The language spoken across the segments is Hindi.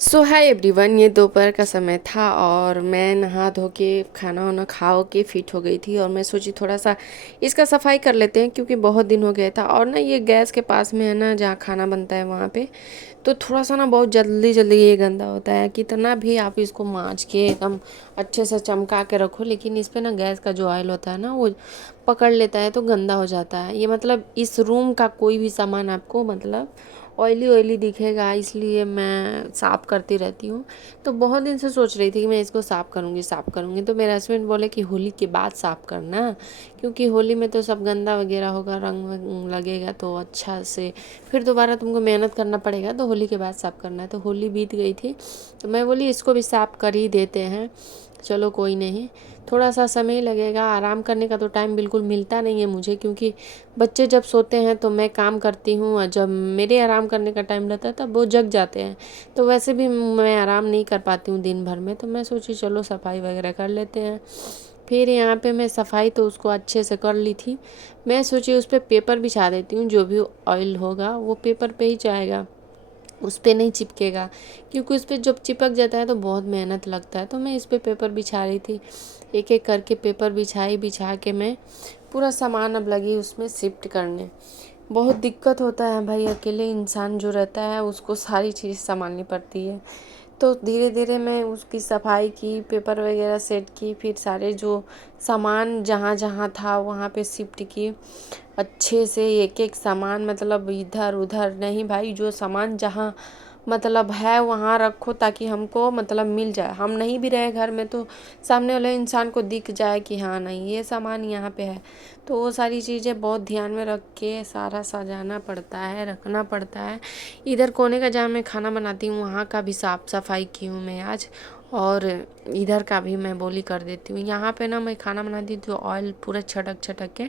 सो हाय एवरीवन, ये दोपहर का समय था और मैं नहा धो के खाना वाना खा के फिट हो गई थी और मैं सोची थोड़ा सा इसका सफाई कर लेते हैं क्योंकि बहुत दिन हो गया था। और ना ये गैस के पास में है ना, जहाँ खाना बनता है वहाँ पे तो थोड़ा सा ना बहुत जल्दी जल्दी ये गंदा होता है। कितना भी आप इसको मांज के एकदम अच्छे से चमका के रखो, लेकिन इस पे ना गैस का जो ऑयल होता है ना वो पकड़ लेता है तो गंदा हो जाता है। ये मतलब इस रूम का कोई भी सामान आपको मतलब ऑयली ऑयली दिखेगा, इसलिए मैं साफ़ करती रहती हूँ। तो बहुत दिन से सोच रही थी कि मैं इसको साफ़ करूँगी। तो मेरे हस्बैंड बोले कि होली के बाद साफ़ करना, क्योंकि होली में तो सब गंदा वगैरह होगा, रंग वंग लगेगा तो अच्छा से फिर दोबारा तुमको मेहनत करना पड़ेगा, तो होली के बाद साफ़ करना है। तो होली बीत गई थी तो मैं बोली इसको भी साफ़ कर ही देते हैं, चलो कोई नहीं, थोड़ा सा समय लगेगा। आराम करने का तो टाइम बिल्कुल मिलता नहीं है मुझे, क्योंकि बच्चे जब सोते हैं तो मैं काम करती हूँ और जब मेरे आराम करने का टाइम रहता है तब वो जग जाते हैं। तो वैसे भी मैं आराम नहीं कर पाती हूँ दिन भर में, तो मैं सोची चलो सफाई वगैरह कर लेते हैं। फिर यहाँ पे मैं सफाई तो उसको अच्छे से कर ली थी। मैं सोची उस पर पेपर बिछा देती हूँ, जो भी ऑयल होगा वो पेपर पे ही जाएगा, उस पे नहीं चिपकेगा, क्योंकि उस पे जब चिपक जाता है तो बहुत मेहनत लगता है। तो मैं इस पे पेपर बिछा रही थी, एक एक करके पेपर बिछा के मैं पूरा सामान अब लगी उसमें शिफ्ट करने। बहुत दिक्कत होता है भाई, अकेले इंसान जो रहता है उसको सारी चीज़ संभालनी पड़ती है। तो धीरे धीरे मैं उसकी सफाई की, पेपर वगैरह सेट की, फिर सारे जो सामान जहाँ जहाँ था वहाँ पे शिफ्ट की अच्छे से। एक एक सामान मतलब इधर उधर नहीं भाई, जो सामान जहाँ मतलब है वहाँ रखो ताकि हमको मतलब मिल जाए। हम नहीं भी रहे घर में तो सामने वाले इंसान को दिख जाए कि हाँ नहीं ये सामान यहाँ पे है। तो वो सारी चीज़ें बहुत ध्यान में रख के सारा सजाना पड़ता है, रखना पड़ता है। इधर कोने का जहाँ मैं खाना बनाती हूँ वहाँ का भी साफ़ सफाई की हूँ मैं आज, और इधर का भी मैं बोली कर देती हूँ। यहाँ पे ना मैं खाना बनाती हूँ तो ऑयल पूरा छटक छटक के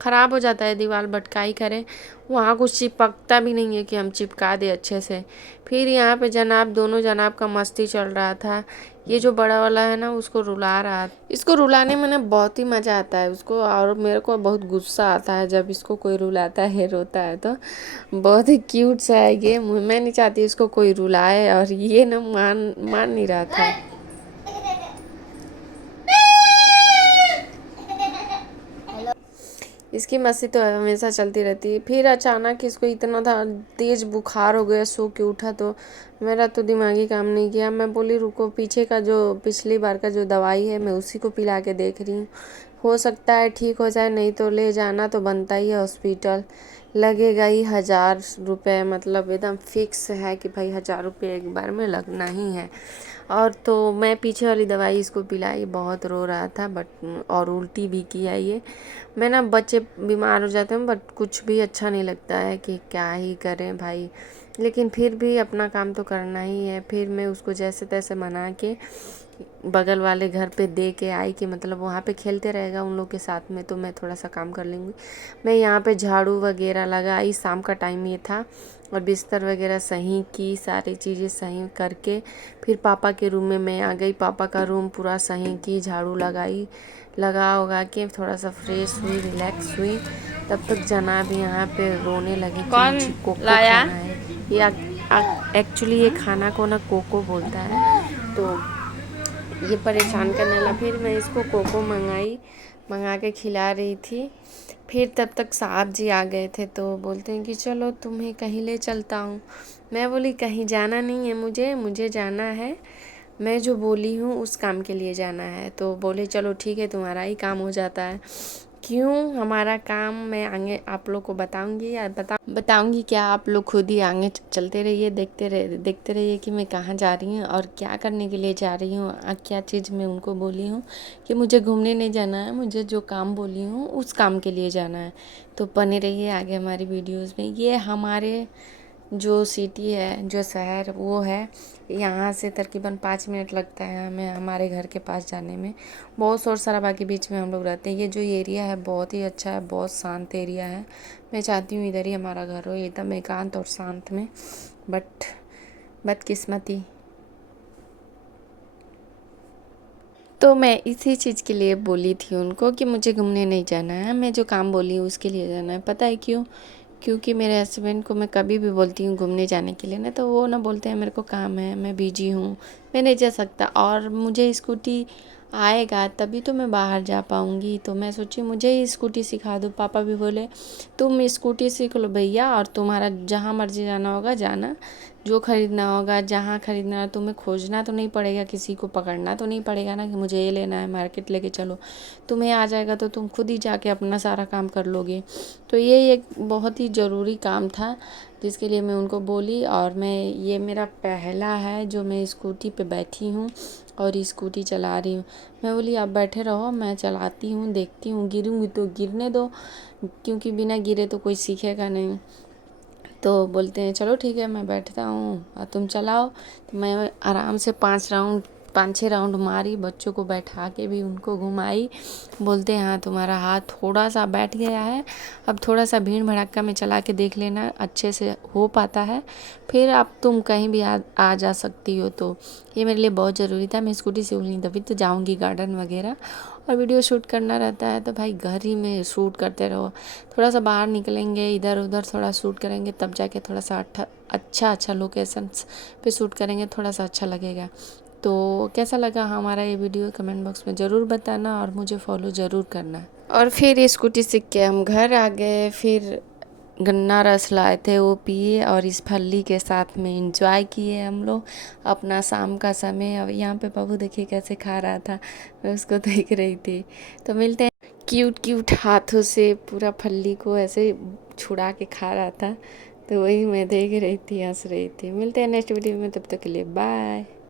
ख़राब हो जाता है, दीवार बटकाई करे, वहाँ कुछ चिपकता भी नहीं है कि हम चिपका दे अच्छे से। फिर यहाँ पे जनाब, दोनों जनाब का मस्ती चल रहा था। ये जो बड़ा वाला है ना उसको रुला रहा, इसको रुलाने में ना बहुत ही मज़ा आता है उसको, और मेरे को बहुत गुस्सा आता है जब इसको कोई रुलाता है, रोता है तो। बहुत ही क्यूट सा है ये, मैं नहीं चाहती इसको कोई रुलाए, और ये ना मान मान नहीं रहा था। इसकी मस्ती तो हमेशा चलती रहती है। फिर अचानक इसको इतना था तेज़ बुखार हो गया, सो के उठा तो मेरा तो दिमाग ही काम नहीं किया। मैं बोली रुको, पीछे का जो पिछली बार का जो दवाई है मैं उसी को पिला के देख रही हूँ, हो सकता है ठीक हो जाए, नहीं तो ले जाना तो बनता ही है हॉस्पिटल, लगेगा ही 1000 रुपये। मतलब एकदम फिक्स है कि भाई 1000 रुपये एक बार में लगना ही है। और तो मैं पीछे वाली दवाई इसको पिलाई, बहुत रो रहा था बट, और उल्टी भी किया ये। मैं ना, बच्चे बीमार हो जाते हैं बट कुछ भी अच्छा नहीं लगता है कि क्या ही करें भाई, लेकिन फिर भी अपना काम तो करना ही है। फिर मैं उसको जैसे तैसे मना के बगल वाले घर पे दे के आई कि मतलब वहाँ पे खेलते रहेगा उन लोग के साथ में, तो मैं थोड़ा सा काम कर लूँगी। मैं यहाँ पे झाड़ू वगैरह लगाई, शाम का टाइम ये था, और बिस्तर वगैरह सही की, सारी चीज़ें सही करके फिर पापा के रूम में मैं आ गई। पापा का रूम पूरा सही की, झाड़ू लगाई, लगा उगा के थोड़ा सा फ्रेश हुई, रिलैक्स हुई। तब तक जनाब यहाँ पे रोने लगे कि कौन मुझे कोको लाया? खाना है। ये एक्चुअली ये खाना को ना कोको बोलता है, तो ये परेशान करने लगा। फिर मैं इसको कोको मंगा के खिला रही थी। फिर तब तक साहब जी आ गए थे तो बोलते हैं कि चलो तुम्हें कहीं ले चलता हूँ। मैं बोली कहीं जाना नहीं है मुझे, मुझे जाना है, मैं जो बोली हूँ उस काम के लिए जाना है। तो बोले चलो ठीक है, तुम्हारा ही काम हो जाता है। क्यों हमारा काम मैं आगे आप लोग को बताऊंगी, या बताऊंगी क्या, आप लोग खुद ही आगे चलते रहिए, देखते रहिए कि मैं कहाँ जा रही हूँ और क्या करने के लिए जा रही हूँ। क्या चीज़ मैं उनको बोली हूँ कि मुझे घूमने नहीं जाना है, मुझे जो काम बोली हूँ उस काम के लिए जाना है। तो बने रहिए आगे हमारी वीडियोज़ में। ये हमारे जो सिटी है, जो शहर वो है, यहाँ से तकरीबन 5 मिनट लगता है हमें हमारे घर के पास जाने में। बहुत शोर शराबा के बीच में हम लोग रहते हैं। ये जो एरिया है बहुत ही अच्छा है, बहुत शांत एरिया है। मैं चाहती हूँ इधर ही हमारा घर हो, एकदम एकांत और शांत में, बट बदकिस्मती। तो मैं इसी चीज़ के लिए बोली थी उनको कि मुझे घूमने नहीं जाना है, मैं जो काम बोली हूँ उसके लिए जाना है। पता है क्यों? क्योंकि मेरे हस्बैंड को मैं कभी भी बोलती हूँ घूमने जाने के लिए ना, तो वो ना बोलते हैं मेरे को काम है, मैं बिजी हूँ, मैं नहीं जा सकता। और मुझे स्कूटी आएगा तभी तो मैं बाहर जा पाऊँगी। तो मैं सोची मुझे ही स्कूटी सिखा दो। पापा भी बोले तुम स्कूटी सीख लो भैया, और तुम्हारा जहाँ मर्जी जाना होगा जाना, जो खरीदना होगा जहाँ खरीदना है, तुम्हें खोजना तो नहीं पड़ेगा, किसी को पकड़ना तो नहीं पड़ेगा ना कि मुझे ये लेना है मार्केट लेके चलो। तुम्हें आ जाएगा तो तुम खुद ही जाके अपना सारा काम कर लोगे। तो ये एक बहुत ही ज़रूरी काम था जिसके लिए मैं उनको बोली। और मैं ये मेरा पहला है जो मैं स्कूटी पे बैठी हूँ और स्कूटी चला रही हूँ। मैं बोली आप बैठे रहो, मैं चलाती हूँ, देखती हूँ, गिरूँगी तो गिरने दो, क्योंकि बिना गिरे तो कोई सीखेगा नहीं। तो बोलते हैं चलो ठीक है मैं बैठता हूँ और तुम चलाओ। तो मैं आराम से 5-6 राउंड मारी, बच्चों को बैठा के भी उनको घुमाई। बोलते हैं हाँ तुम्हारा हाथ थोड़ा सा बैठ गया है, अब थोड़ा सा भीड़ भड़क्का में चला के देख लेना अच्छे से हो पाता है, फिर अब तुम कहीं भी आ जा सकती हो। तो ये मेरे लिए बहुत ज़रूरी था। मैं स्कूटी सीख लूँ तभी तो जाऊँगी गार्डन वगैरह। और वीडियो शूट करना रहता है तो भाई घर ही में शूट करते रहो। थोड़ा सा बाहर निकलेंगे, इधर उधर थोड़ा शूट करेंगे, तब जाके थोड़ा सा अच्छा लोकेशंस पे शूट करेंगे, थोड़ा सा अच्छा लगेगा। तो कैसा लगा हमारा ये वीडियो कमेंट बॉक्स में ज़रूर बताना, और मुझे फॉलो ज़रूर करना। और फिर स्कूटी सीख के हम घर आ गए। फिर गन्ना रस लाए थे वो पिए, और इस फल्ली के साथ में इंजॉय किए हम लोग अपना शाम का समय। अब यहाँ पे बाबू देखिए कैसे खा रहा था, मैं उसको देख रही थी। तो मिलते हैं। क्यूट क्यूट हाथों से पूरा फल्ली को ऐसे छुड़ा के खा रहा था, तो वही मैं देख रही थी, हंस रही थी। मिलते हैं नेक्स्ट वीडियो में, तब तक के लिए बाय।